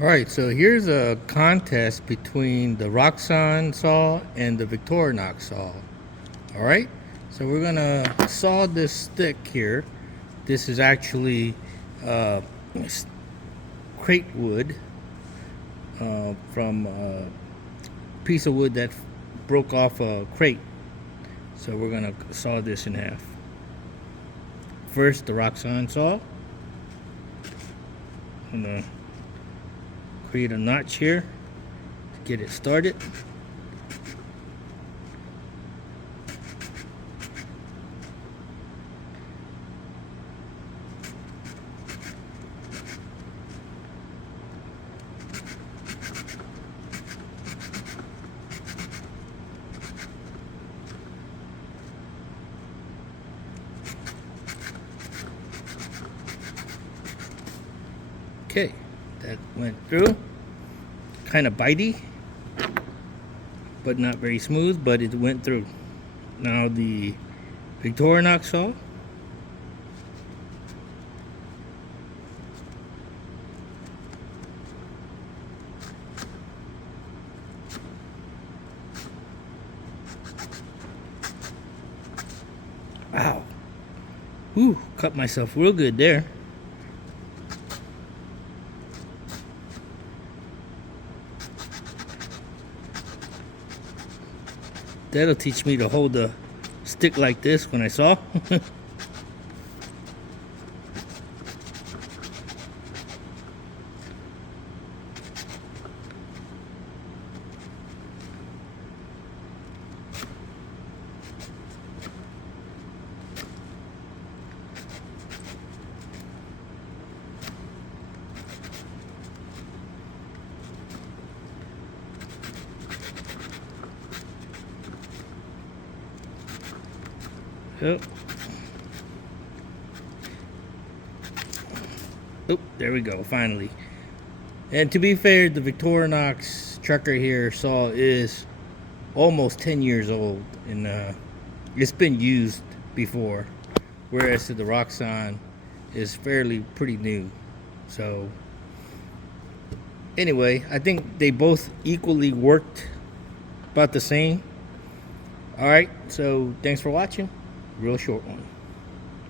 Alright, so here's a contest between the Roxon saw and the Victorinox saw. Alright, so we're gonna saw this stick here. This is actually crate wood from a piece of wood that broke off a crate. So we're gonna saw this in half. First, the Roxon saw. I'm gonna create a notch here to get it started. Okay, that went through. Kind of bitey, but not very smooth, but it went through. Now the Victorinox saw. Wow. Whew, cut myself real good there. That'll teach me to hold a stick like this when I saw. Yep. Oh, there we go, finally. And to be fair, the Victorinox trucker here saw is almost 10 years old, and it's been used before, whereas the Roxon is fairly pretty new. So anyway, I think they both equally worked about the same. All right, so thanks for watching. Real short one.